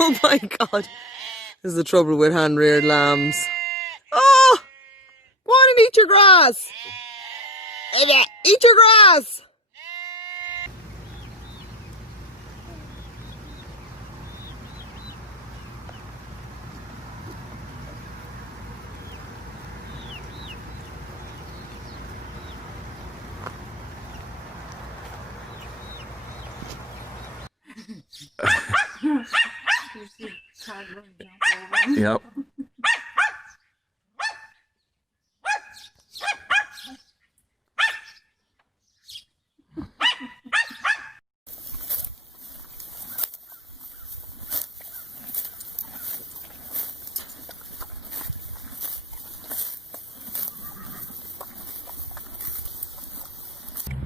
Oh my God. This is the trouble with hand-reared lambs. Oh! Go on and eat your grass. Eat your grass. Yep.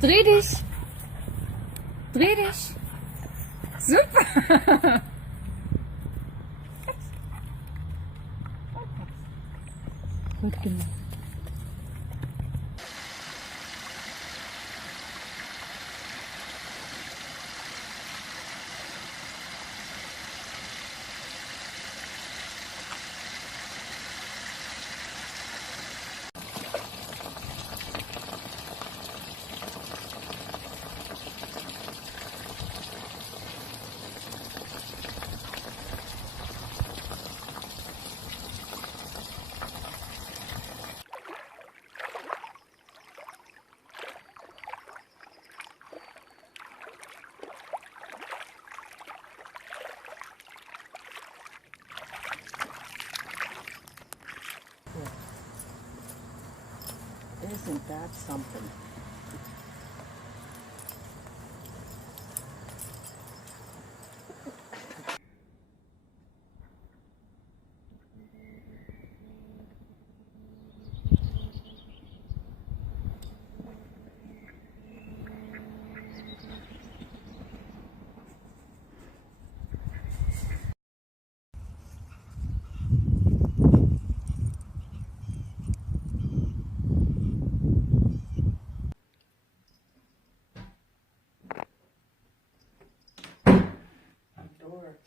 Dreh dich! Dreh dich! Super! Gut gemacht. Isn't that something?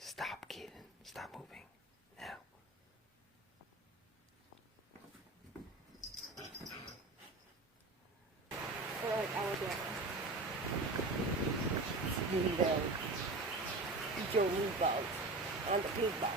Stop, Kaden. Stop moving. Now. Or like Alabama. Eating the Joe meatballs and the pig balls.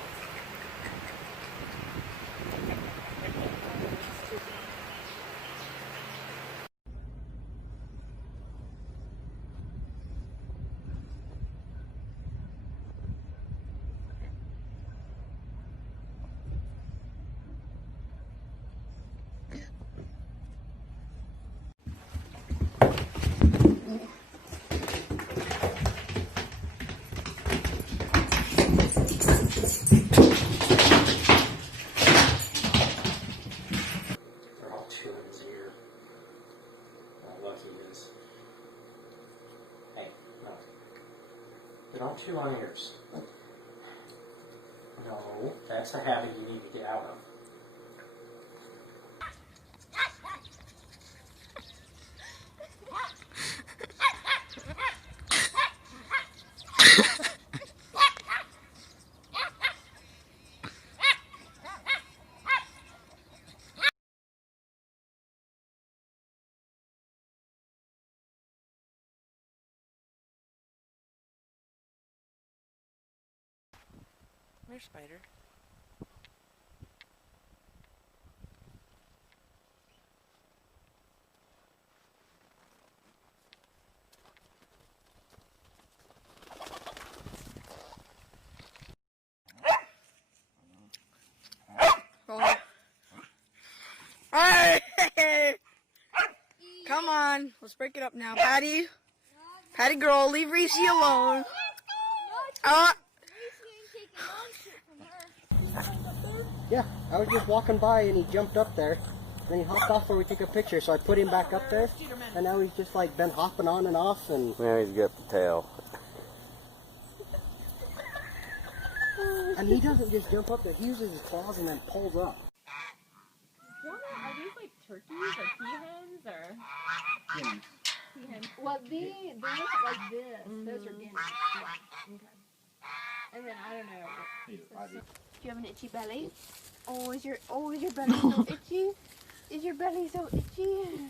They're all chewing his ear. How lucky he is. Hey, no. They don't chew on ears. No, that's a habit you need to get out of. Where's Spider? Hey! Come on, let's break it up now. Patty girl, leave Reese alone. Yeah, I was just walking by and he jumped up there. Then he hopped off where we took a picture, so I put him back up there. And now he's just like been hopping on and off and... Now he's got the tail. And he doesn't just jump up there, he uses his claws and then pulls up. Are these like turkeys or peahens or? Peahens. Well, these like this. Those are guineas. Yeah. Okay. And then I don't know. Do you have an itchy belly? Oh, is your belly so itchy? Is your belly so itchy?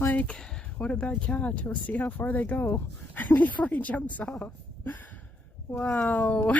Like, what a bad catch. We'll see how far they go before he jumps off. Wow.